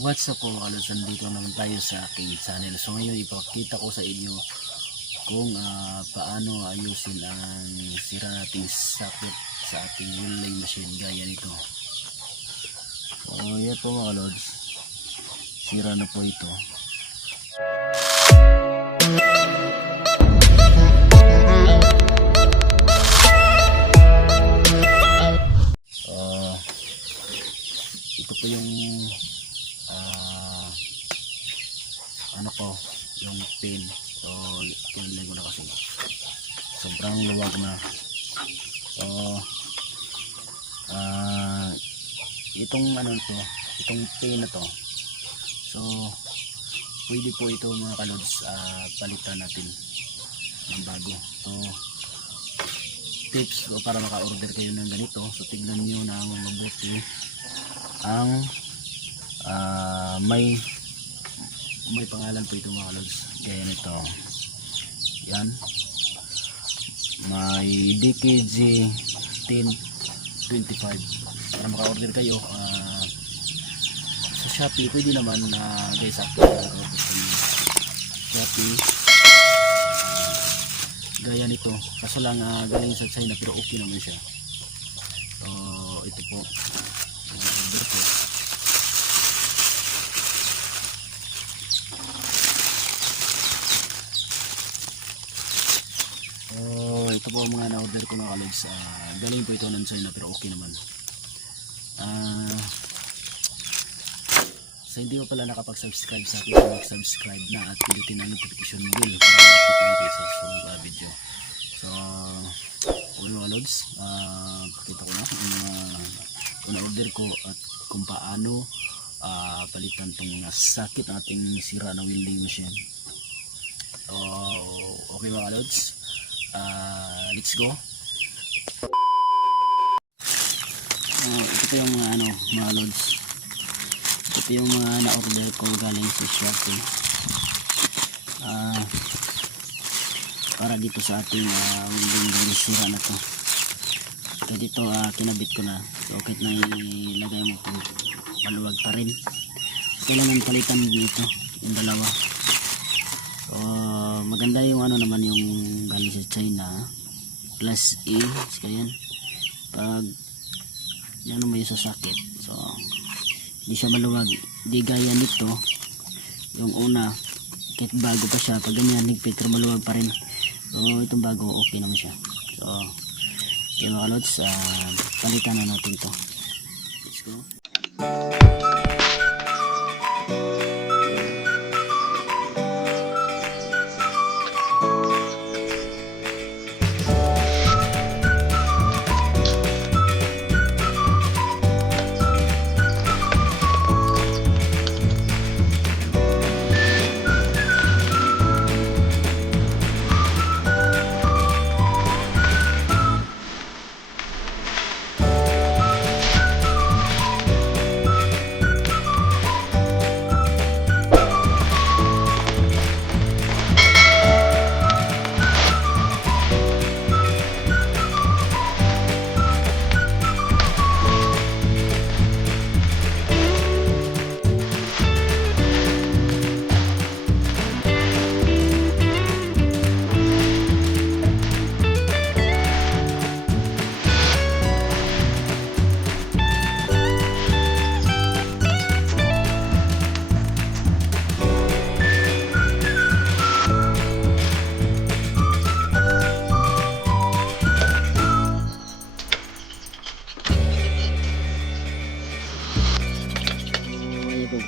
What's up po mga kalods, dito naman tayo sa aking channel. So ngayon ipakita ko sa inyo kung paano ayusin ang sira nating socket sa ating milling machine gaya nito. So yan po mga kalods, sira na po ito. Ito po yung ano ko, yung pin. So pinili ko na kasi sobrang luwag na. So itong ano to, itong pin na to, so pwede po ito mga kalods, palitan natin ng bago. So tips para maka-order kayo ng ganito, so tignan nyo na mabuti ang may pangalan po ito mga kalods, gaya nito. Yan, may DKG 1025. Para maka-order kayo sa Shopee, pwede naman guys, Shopee gaya nito, kaso lang galing sa China pero okay naman siya. So ito po, order po. Ito po mga na-order ko mga kalods, galing po ito ng China pero okay naman. Sa hindi mo pala nakapag-subscribe sa akin, mag-subscribe na at pindutin ang notification bell para makita kayo sa susunod na video. So mga kalods, pakita ko na kung na-order ko at kung paano palitan itong mga sakit ng ating sira na welding machine. So okay mga kalods, let's go. Ito po yung mga mga loads. Ito po yung mga na-order ko galing sa Shopee, para dito sa ating welding sira na to. So dito kinabit ko na. So kahit na ilagay mo ito, maluwag pa rin. Kailangan palitan dito yung dalawa. So maganda yung naman yung galing sa China, plus A. So yan, pag yan mo yung sasakit, so hindi siya maluwag, di gaya nito yung una, kahit bago pa siya, pag ganyan higpit pero maluwag pa rin. So itong bago okay naman siya. So yung mga kalods, palitan na natin to. Let's go.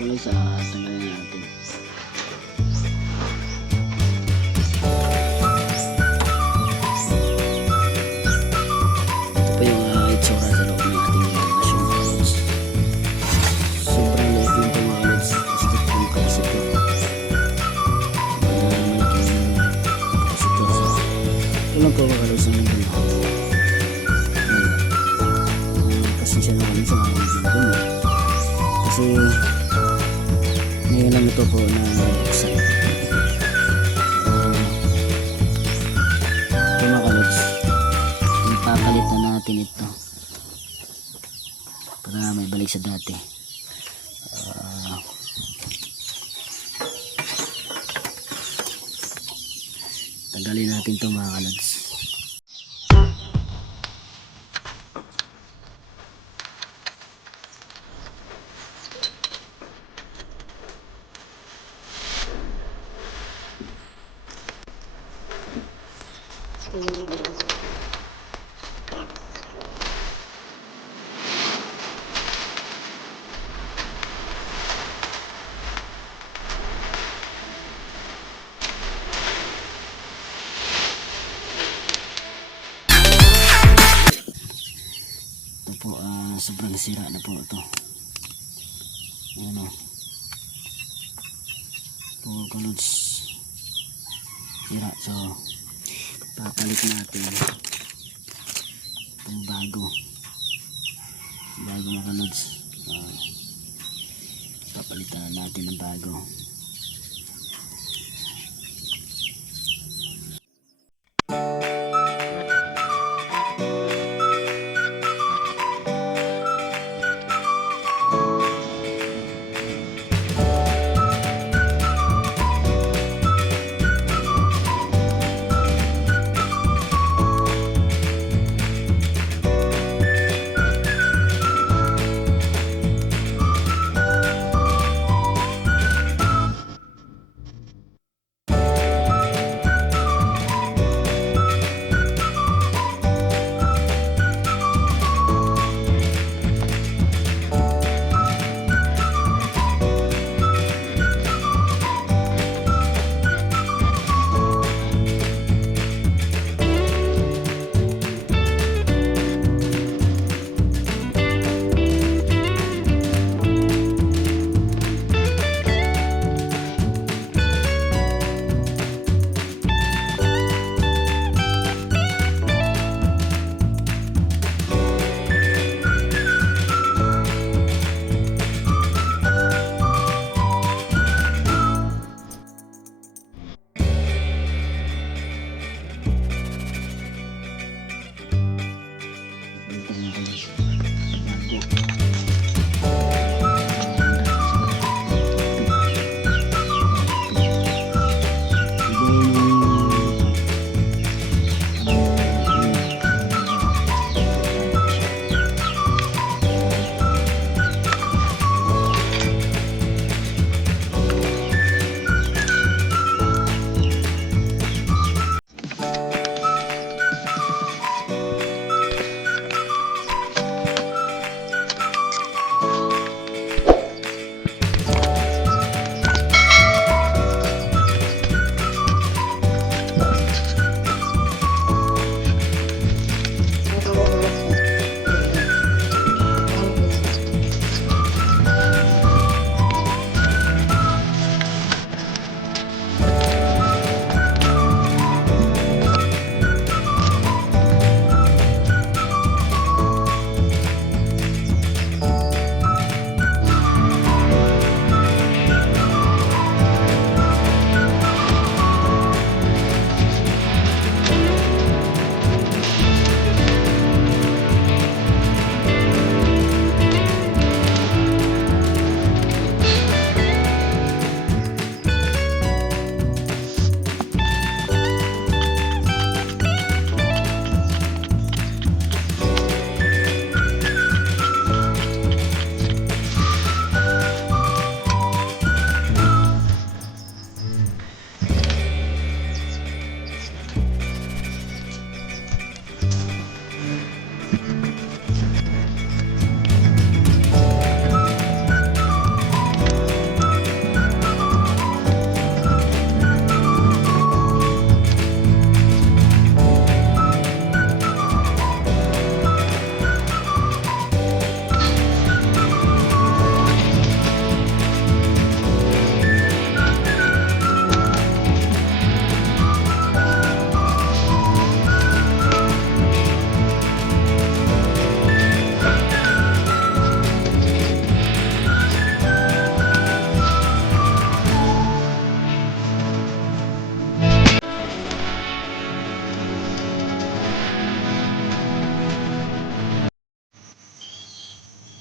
Kulay sa tanggalin natin. Ito pa yung itsura sa loob ng ating machine. Sobrang liit yung mga kalods, plastic yung kapasitor. Malaking kapasitor. Ito lang po mga kalods ang nandun. Kasi siya na kami sa mga nandun. Kasi ngayon lang ito po na buksan. Ito mga kalods, ipapalit na natin ito para may balik sa dati. Tanggalin natin to mga kalods. Ito po, sobrang sira na po ito. Ayan o. Mga kalods, sira. So papalit natin itong bago mga kalods. Papalitan natin ng bago.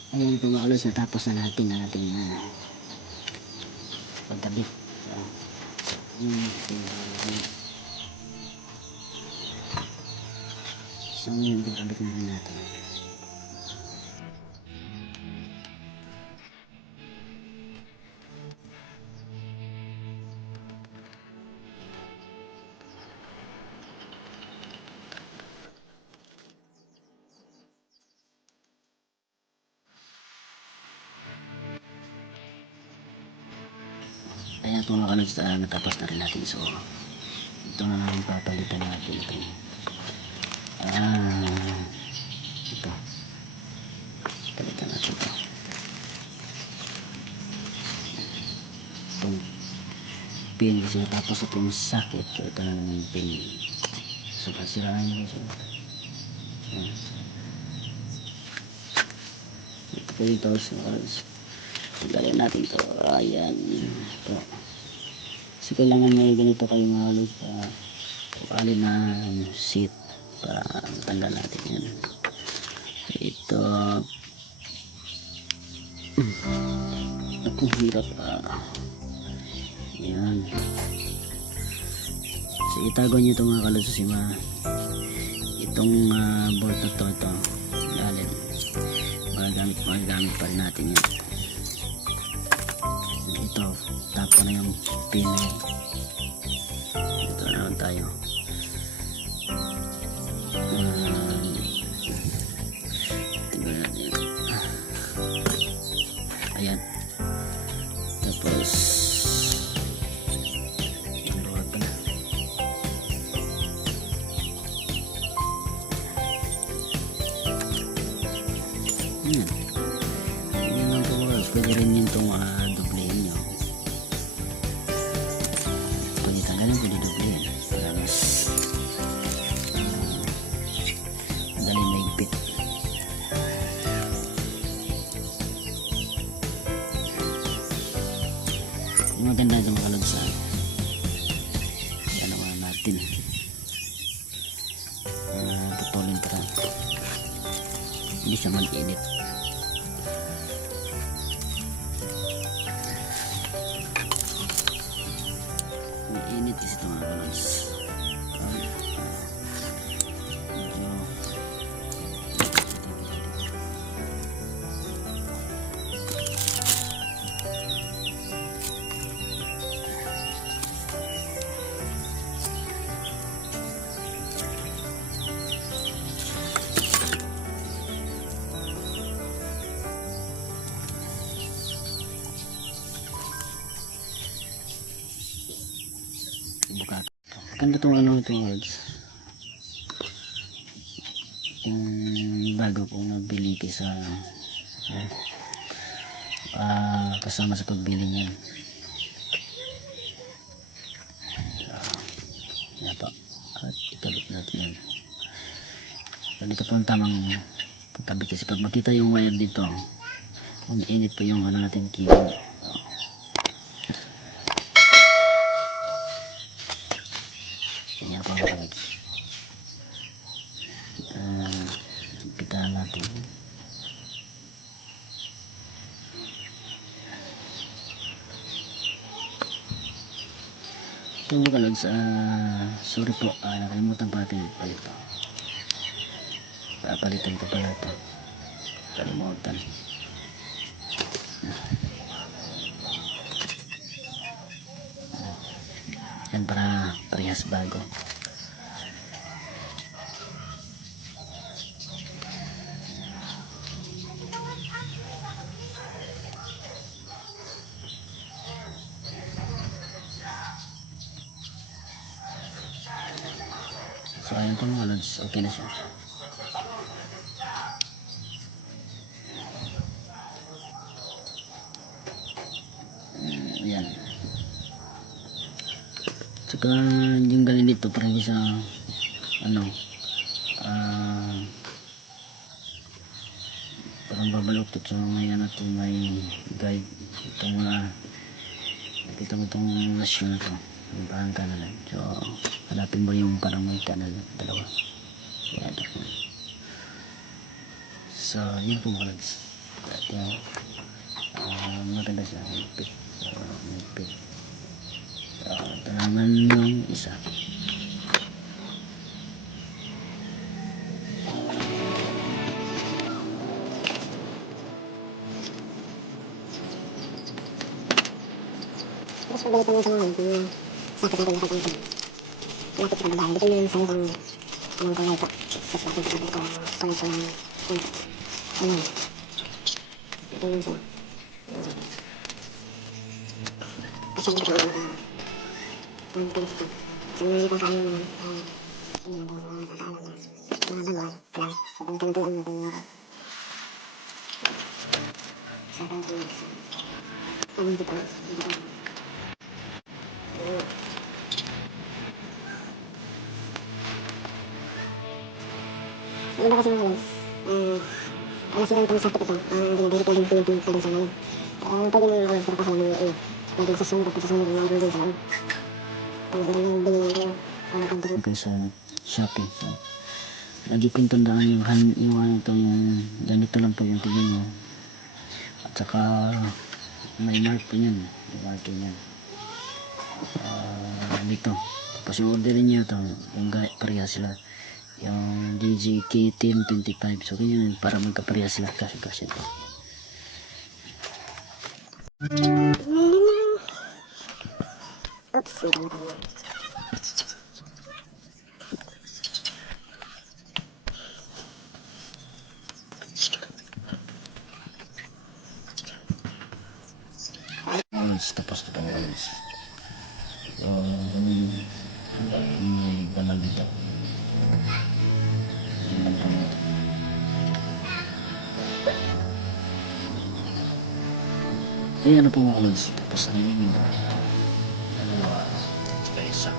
Ayan po mga kalods, natapos na natin pagtabi. So yung pagkabit naman natin. Kaya ito mga kalods, natapos na rin natin. So ito na lang papalitan natin ito. Ito palitan natin ito. Itong pin kasi natapos itong sakit. So ito na naman yung pin. So kasiraan nyo siya. Ito po yung tapos mga kalods. Tanggalin natin ito. Ayan. Ito. Kasi kailangan may ganito kayo mga kalods. Alin na seat para matanggal natin yan. Ito ako hirap yan. So itago nyo ito mga kalods sa sima. Itong bolt na ito lalim, magagamit pa rin natin yan. Ito tapo na yung pin na yan. Ito na naman tayo. Tingnan natin yan. Ayan. Tapos maluwag pa na. Yan lang po mga. Pwede rin yun itong doblehin nyo. Pwede tanggalin, pwede doblehin para mas madali maigpit. Yung maganda ito mga kalods yan naman natin putulin para hindi siya mag-init. May-init kasi ito mga kalods. Buka. Maganda itong itong words. Bago kong nabili sa kasama sa pagbili niyan. Yan po. At ikabit natin yan. Ganito po ang tamang pagkabit kasi pag makita yung wire dito, umiinit po yung natin keyboard. Yan po ang kabit. Pitaan natin. So mga kalods, sorry po, nakalimutan pa natin palit po. Papalitan ko pala ito. Kalimutan. Yan para parehas bago. So ayan po mga kalods, okay na siya. Ayan. Saka yung galing dito parang sa parang babaluktot sa mga natin may guide itong nakita mo itong lasyon na ito yung parang kanal. So hanapin mo yung parang may kanal dalawa. Ayan ito. So yun po mga kalods. Maganda siya, higpit. Tapos pag ganito mo sa mga sakit natin nakikita. Lapit sa babae. Dito yung sa ibang anong kulay pa. Tapos lapit sa babae ko. Kulay sa ano. Ito yung sa. Kasi hindi ko naman ang pilis ko. So, hindi ko kami yung mga baluan. Kaya, ang tinutuan natin yung sa kanto. Ang dito. Yung iba kasi mga guys, wala silang pumasakit ito. Hindi pwedeng pinipinit pa rin sa ngayon. Pwede mo yung pero kasi naman yung pwede sa sunod at sa sunod yung din sa ngayon. Pwede yung bilhin kayo. Okay, sa Shopee. So, lagi kong tandaan yung ano itong ganito lang po yung tingin mo. At saka may mark po yan. May mark yan. Dito. Tapos yung orderin niyo ito, yung pareha sila. Yung DJK Team 25. So, yun para magkapareha sila kasi ito. Oops, hindi ko Tapos ito ang alis. So, may banal dito. Eh, ano po mga alis? Tapos na yun. Tsaka isa.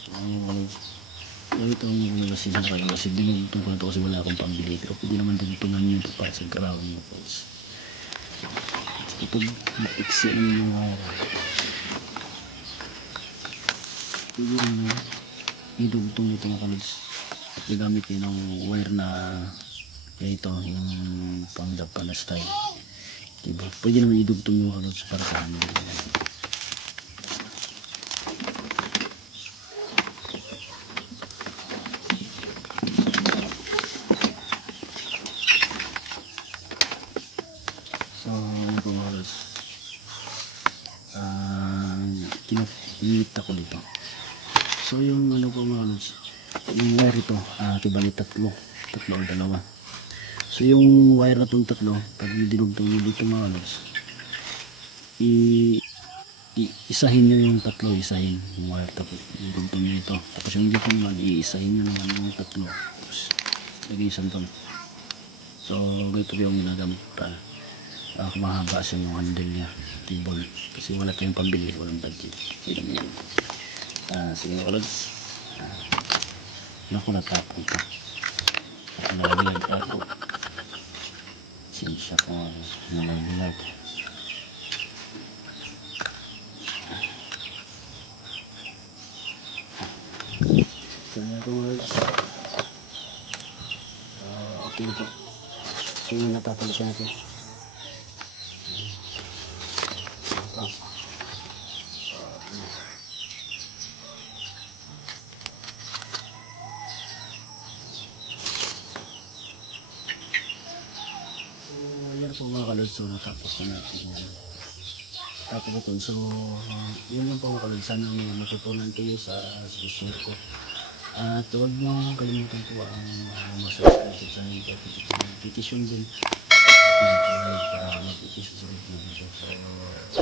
So, yung alis. Lagi ito ang mga season kayo kasi dinugtong ko na ito kasi wala akong pambili. Pero pwede naman dugtungan nyo ito para sa karawin mo po. Ito, maiksi naman yung wire. Pwede naman idugtong nito mga kalos. At gagamit yun ng wire na ito, yung pang-dab na style. Diba? Pwede naman idugtong yung kalos para sa amin. So, ano po mga kalos? Kinita ko dito. So, yung ano po mga kalos, yung wire ito, bali tatlo o dalawa. So yung wire na itong tatlo, pag dinugtong nyo dito mga kalos, isahin nyo yung tatlo, isahin yung wire, tapos dinugtong nyo ito. Tapos yung dito naman, iisahin nyo naman yung tatlo. Tapos lagay isang to. So ganito yung ginagamit para mahaba siya yung handle niya, table. Kasi wala tayong pambili, walang budget. Sige mga kalos. Naku, natapon ka. Nalaglag ako. Sinsya ko nalaglag. So mga kalos. Okay po. So yun, natapos natin. Yan po mga kalod. So natapos na natin. Tapos ito. So yun lang po mga kalod. Sana may matutunan kayo sa susunod ko. At huwag mo kalimutan po ang mag-subscribe sa channel ko. Petition din. Para mag-petition sa video. So